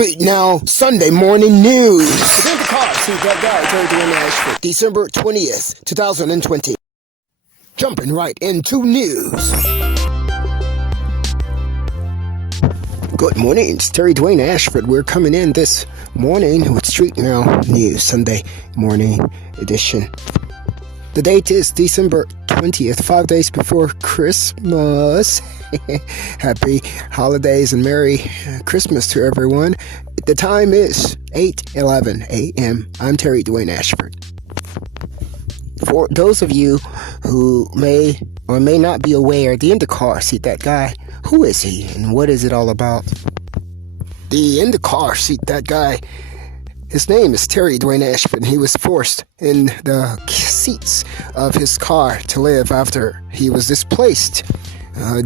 StreetNOW Sunday morning news. Indacarseat DatGuY, DWAYNE ASHFORD, December 20th, 2020. Jumping right into news. Good morning, it's DWAYNE ASHFORD. We're coming in this morning with StreetNOW News, Sunday morning edition. The date is December 20th, 5 days before Christmas. Happy holidays and Merry Christmas to everyone. The time is 8:11 a.m. I'm DWAYNE ASHFORD. For those of you who may or may not be aware, the Indacarseat DatGuY, who is he and what is it all about? The Indacarseat DatGuY, his name is DWAYNE ASHFORD. He was forced in the seats of his car to live after he was displaced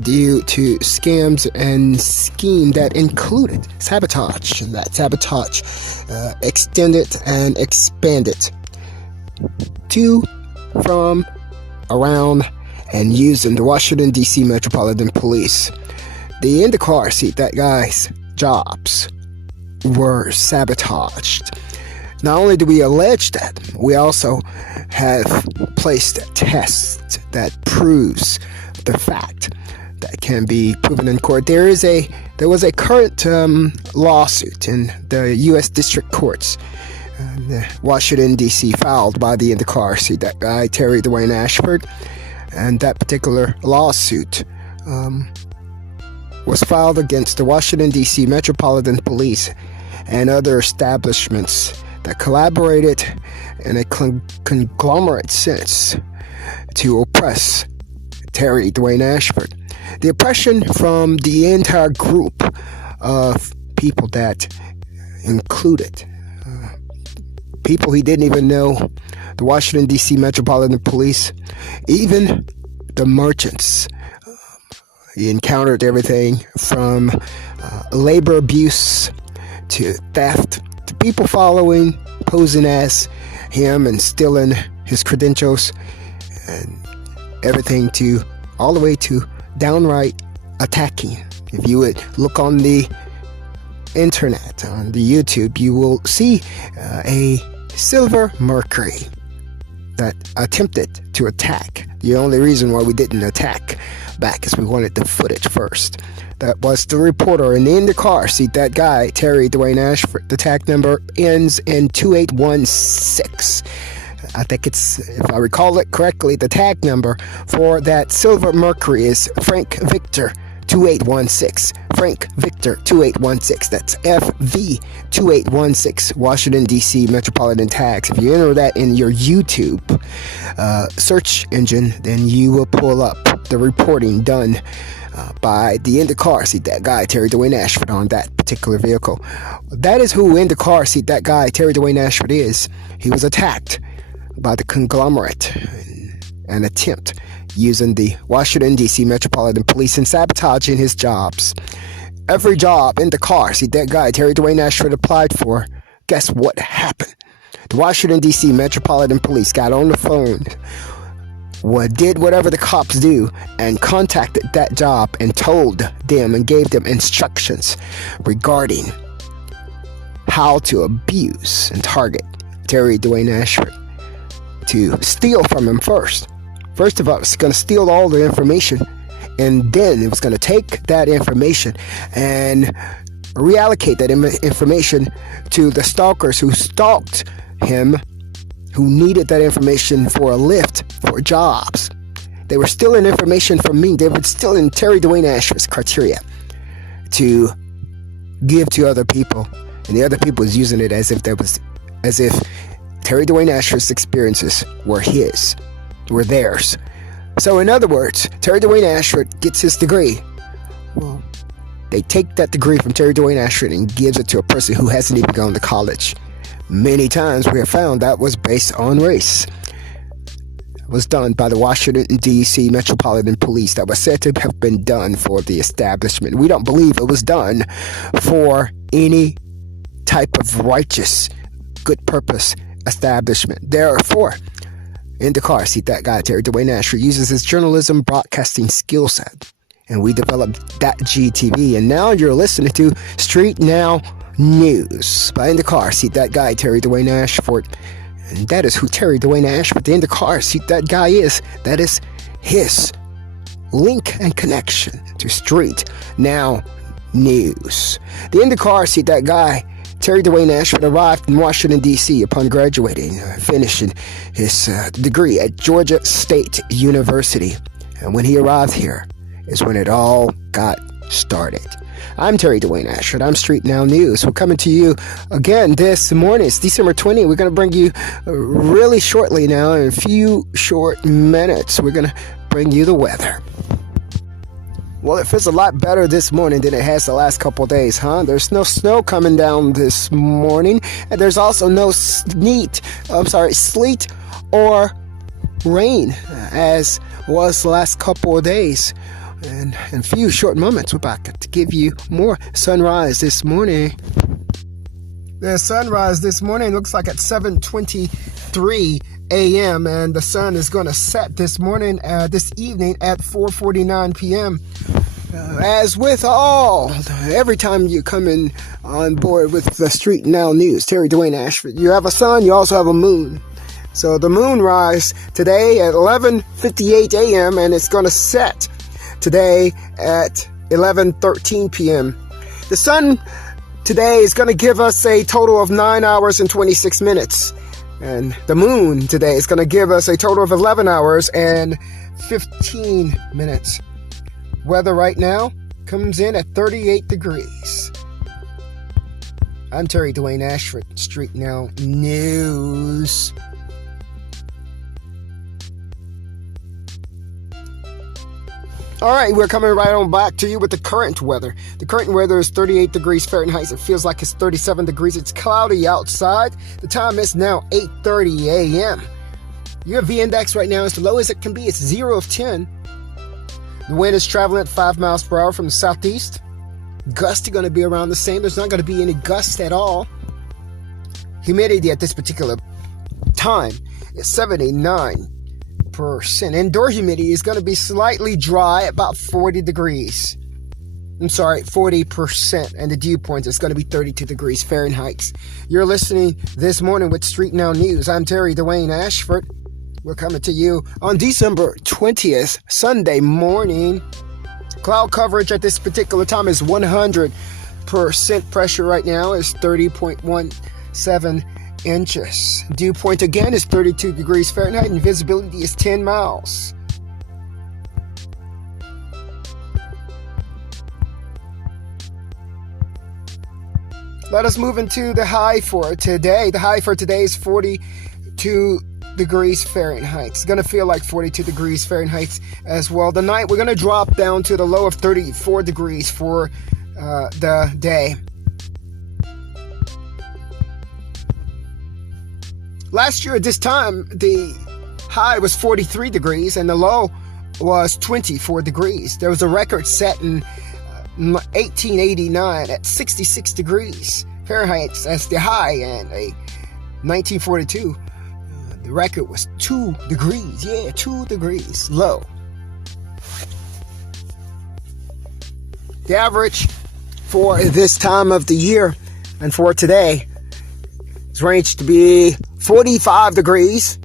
due to scams and scheme that included sabotage. And that sabotage extended and expanded to, from, around, and using the Washington, D.C. Metropolitan Police. The Indacarseat DatGuY's jobs were sabotaged. Not only do we allege that, we also have placed tests that proves the fact that can be proven in court. There was a current lawsuit in the U.S. District Courts, Washington, D.C., filed by the Indacarseat DatGuY, DWAYNE ASHFORD, and that particular lawsuit was filed against the Washington, D.C. Metropolitan Police and other establishments that collaborated in a conglomerate sense to oppress DWAYNE ASHFORD. The oppression from the entire group of people that included people he didn't even know, the Washington, D.C. Metropolitan Police, even the merchants. He encountered everything from labor abuse to theft, to people following, posing as him and stealing his credentials, and everything to all the way to downright attacking. If you would look on the internet, on the YouTube, you will see a silver Mercury that attempted to attack. The only reason why we didn't attack back is we wanted the footage first. That was the reporter in the Indacarseat DatGuY, DWAYNE ASHFORD. The tag number ends in 2816. I think it's, if I recall it correctly, the tag number for that silver Mercury is Frank Victor 2816. Frank Victor 2816. That's FV 2816. Washington, D.C. Metropolitan tags. If you enter that in your YouTube search engine, then you will pull up the reporting done by the Indacarseat DatGuY, DWAYNE ASHFORD, on that particular vehicle. That is who Indacarseat DatGuY, DWAYNE ASHFORD is. He was attacked by the conglomerate, an attempt using the Washington, D.C. Metropolitan Police and sabotaging his jobs. Every job Indacarseat DatGuY, DWAYNE ASHFORD applied for, guess what happened? The Washington, D.C. Metropolitan Police got on the phone, did whatever the cops do, and contacted that job and told them and gave them instructions regarding how to abuse and target DWAYNE ASHFORD, to steal from him first. First of all, it's going to steal all the information, and then it was going to take that information and reallocate that information to the stalkers who stalked him, who needed that information for a lift for jobs. They were stealing information from me. They were stealing DWAYNE ASHFORD's criteria to give to other people, and the other people was using it as if DWAYNE ASHFORD's experiences were theirs. So in other words, DWAYNE ASHFORD gets his degree. Well, they take that degree from DWAYNE ASHFORD and gives it to a person who hasn't even gone to college. Many times we have found that was based on race. It was done by the Washington, D.C. Metropolitan Police. That was said to have been done for the establishment. We don't believe it was done for any type of righteous, good purpose establishment. Therefore, Indacarseat DatGuY, DWAYNE ASHFORD uses his journalism broadcasting skill set, and we developed DatGuY TV, and now you're listening to StreetNOW News by Indacarseat DatGuy, Terry DWAYNE Ashford. And that is who Terry DWAYNE Ashford, the Indacarseat DatGuy is. That is his link and connection to StreetNOW News. The Indacarseat DatGuy, Terry DWAYNE Ashford, arrived in Washington, D.C. upon graduating, finishing his degree at Georgia State University. And when he arrived here is when it all got started. I'm Terry DWAYNE Ashford. I'm StreetNOW News. We're coming to you again this morning. It's December 20. We're going to bring you really shortly now, in a few short minutes, we're going to bring you the weather. Well, it feels a lot better this morning than it has the last couple of days, huh? There's no snow coming down this morning, and there's also no sleet or rain as was the last couple of days. And in a few short moments, we're back to give you more sunrise this morning. The sunrise this morning looks like at 7:23 a.m. and the sun is going to set this morning, this evening at 4:49 p.m. As with every time you come in on board with the StreetNOW News, Terry DWAYNE Ashford, you have a sun, you also have a moon. So the moon rise today at 11:58 a.m. and it's going to set today at 11:13 p.m. The sun today is going to give us a total of 9 hours and 26 minutes. And the moon today is going to give us a total of 11 hours and 15 minutes. Weather right now comes in at 38 degrees. I'm Terry DWAYNE Ashford, StreetNOW News. All right, we're coming right on back to you with the current weather. The current weather is 38 degrees Fahrenheit. It feels like it's 37 degrees. It's cloudy outside. The time is now 8:30 a.m. Your V index right now is the lowest it can be. It's 0 of 10. The wind is traveling at 5 miles per hour from the southeast. Gusts are going to be around the same. There's not going to be any gusts at all. Humidity at this particular time is 79%. Indoor humidity is going to be slightly dry, about 40 degrees. 40%. And the dew point is going to be 32 degrees Fahrenheit. You're listening this morning with StreetNOW News. I'm Terry DWAYNE Ashford. We're coming to you on December 20th, Sunday morning. Cloud coverage at this particular time is 100%. Pressure right now is 30.17 inches. Dew point again is 32 degrees Fahrenheit and visibility is 10 miles. Let us move into the high for today. The high for today is 42 degrees Fahrenheit. It's going to feel like 42 degrees Fahrenheit as well. The night we're going to drop down to the low of 34 degrees for the day. Last year at this time, the high was 43 degrees and the low was 24 degrees. There was a record set in 1889 at 66 degrees Fahrenheit as the high, and 1942, the record was 2 degrees. Yeah, 2 degrees low. The average for this time of the year and for today is ranged to be 45 degrees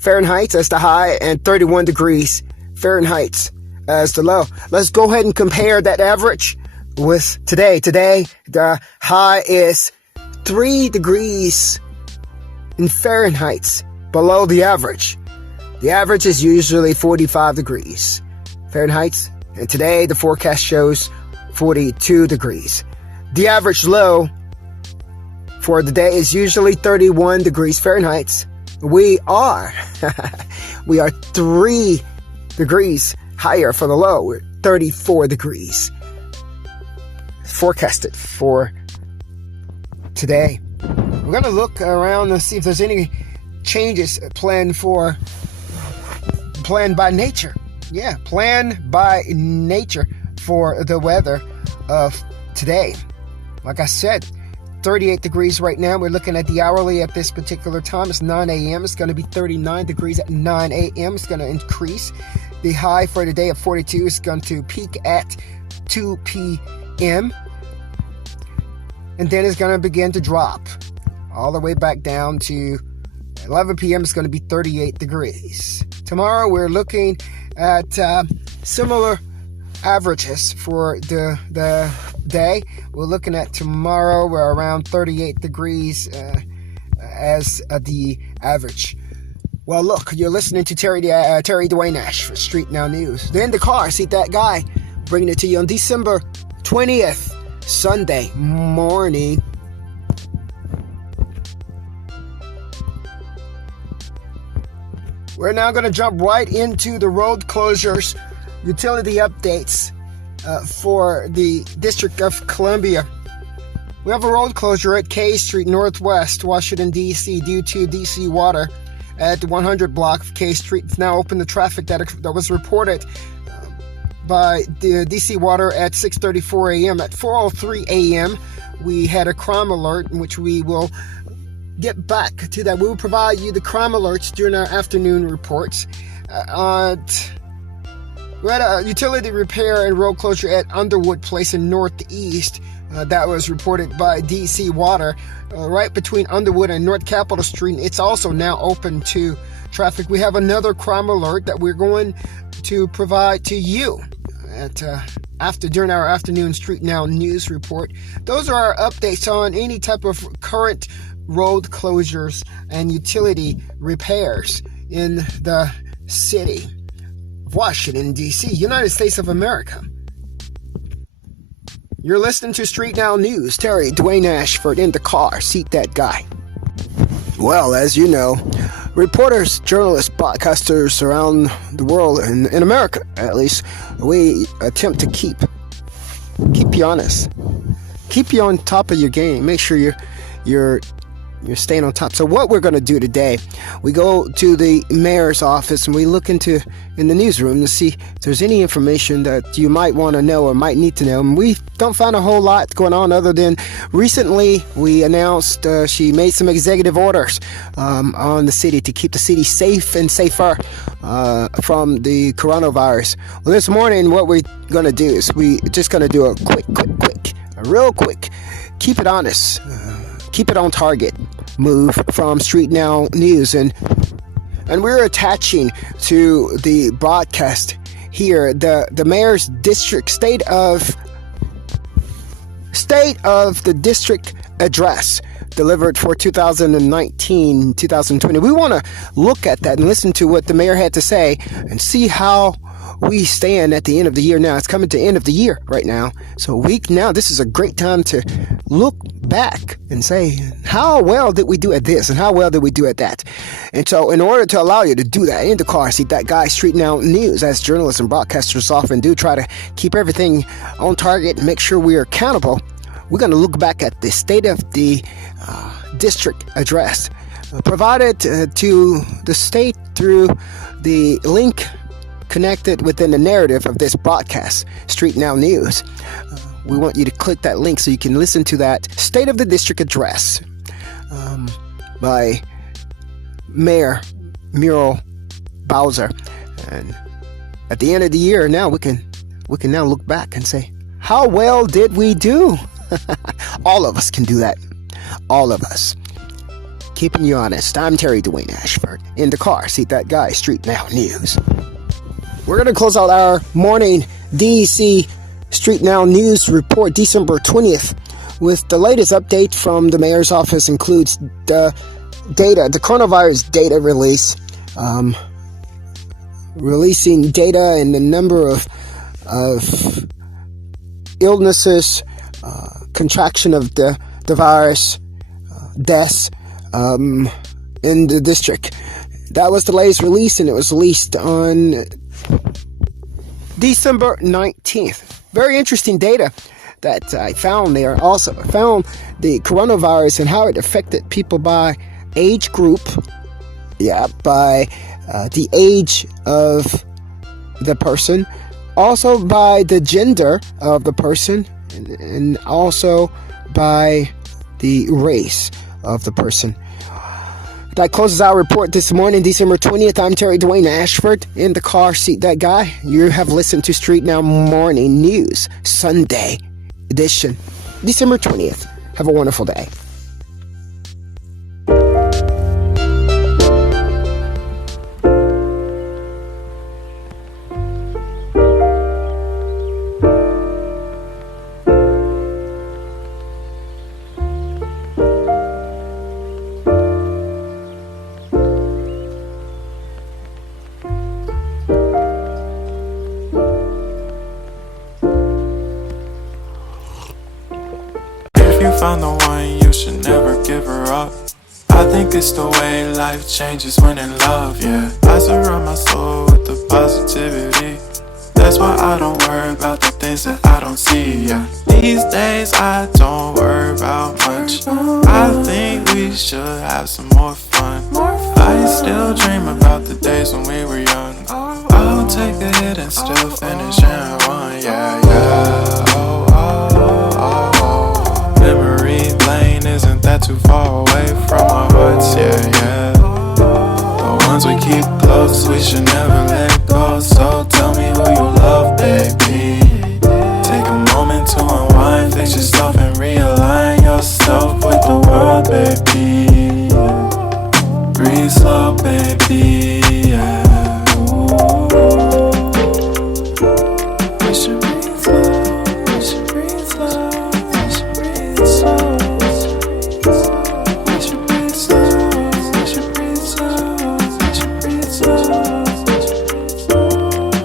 Fahrenheit as the high and 31 degrees Fahrenheit as the low. Let's go ahead and compare that average with today. Today, the high is 3 degrees in Fahrenheit below the average. The average is usually 45 degrees Fahrenheit, and today the forecast shows 42 degrees. The average low for the day is usually 31 degrees Fahrenheit. We are 3 degrees higher for the low. We're 34 degrees forecasted for today. We're going to look around and see if there's any changes planned by nature. Yeah, planned by nature for the weather of today. Like I said, 38 degrees right now. We're looking at the hourly at this particular time. It's 9 a.m. It's going to be 39 degrees at 9 a.m. It's going to increase. The high for the day of 42 is going to peak at 2 p.m. and then it's going to begin to drop all the way back down to 11 p.m. It's going to be 38 degrees. Tomorrow we're looking at similar averages for the day. We're looking at tomorrow we're around 38 degrees as the average. Well, look, you're listening to Terry DWAYNE ASHFORD, Street Now News. The Indacarseat DatGuy, bringing it to you on December 20th, Sunday morning. We're now going to jump right into the road closures, utility updates for the District of Columbia. We have a road closure at K Street Northwest, Washington, D.C. due to D.C. water at the 100 block of K Street. It's now open to traffic that was reported by the D.C. water at 6:34 a.m. At 4:03 a.m., we had a crime alert, in which we will get back to that. We will provide you the crime alerts during our afternoon reports. We had a utility repair and road closure at Underwood Place in Northeast. That was reported by DC Water right between Underwood and North Capitol Street. It's also now open to traffic. We have another crime alert that we're going to provide to you during our afternoon Street Now News report. Those are our updates on any type of current road closures and utility repairs in the city of Washington, D.C., United States of America. You're listening to Street Now News. Terry DWAYNE ASHFORD, Indacarseat DatGuy. Well, as you know, reporters, journalists, broadcasters around the world, in America at least, we attempt to keep you honest, keep you on top of your game, make sure you're staying on top. So what we're going to do today, we go to the mayor's office and we look in the newsroom to see if there's any information that you might want to know or might need to know. And we don't find a whole lot going on other than recently we announced she made some executive orders on the city to keep the city safe and safer from the coronavirus. Well, this morning what we're going to do is we just going to do a real quick, keep it honest, keep it on target move from Street Now News, and we're attaching to the broadcast here the mayor's district state of the district address delivered for 2019-2020. We want to look at that and listen to what the mayor had to say and see how we stand at the end of the year. Now it's coming to end of the year right now, so this is a great time to look back and say, how well did we do at this and how well did we do at that? And so in order to allow you to do that, Indacarseat DatGuy, Street Now News, as journalists and broadcasters often do, try to keep everything on target and make sure we are accountable. We're going to look back at the state of the district address provided to the state through the link connected within the narrative of this broadcast, Street Now News. We want you to click that link so you can listen to that State of the District Address by Mayor Muriel Bowser. And at the end of the year, now we can now look back and say, how well did we do? All of us can do that. All of us. Keeping you honest. I'm Terry DWAYNE ASHFORD, Indacarseat DatGuy, Street Now News. We're going to close out our morning DC Street Now News report, December 20th, with the latest update from the mayor's office. Includes the coronavirus data release, releasing data and the number of illnesses, contraction of the virus, deaths in the district. That was the latest release, and it was released on December 19th. Very interesting data that I found there. Also, I found the coronavirus and how it affected people by age group. By the age of the person. Also by the gender of the person. And also by the race of the person. That closes our report this morning, December 20th. I'm Terry DWAYNE ASHFORD, Indacarseat DatGuy. You have listened to Street Now Morning News, Sunday edition, December 20th, Have a wonderful day. Found the one, you should never give her up. I think it's the way life changes when in love, yeah. I surround my soul with the positivity. That's why I don't worry about the things that I don't see, yeah. These days I don't worry about much. I think we should have some more fun. I still dream about the days when we were young. I'll take a hit and still finish in one, yeah, yeah. Oh, oh, oh, oh. Memory lane isn't that too far away from our hearts, yeah, yeah. The ones we keep close, we should never let go. So tell me who you love, baby. Take a moment to unwind, fix yourself and realign yourself with the world, baby. Breathe slow, baby, yeah. We should breathe slow, we should breathe slow, we should breathe slow. We should breathe slow, we should breathe slow, we should breathe slow.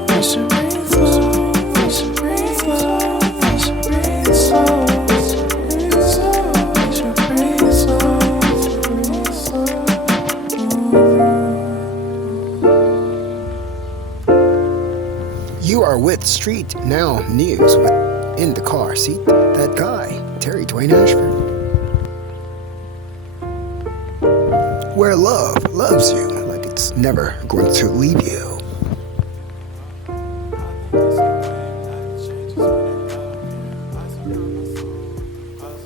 We should breathe slow, we should breathe slow, we should breathe slow. We should breathe slow, breathe slow. You are with StreetNOW News with Indacarseat DatGuY, DWAYNE ASHFORD. Where love loves you like it's never going to leave you.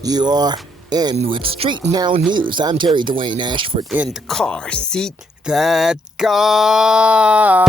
You are in with StreetNOW News. I'm DWAYNE ASHFORD in the car seat. That guy.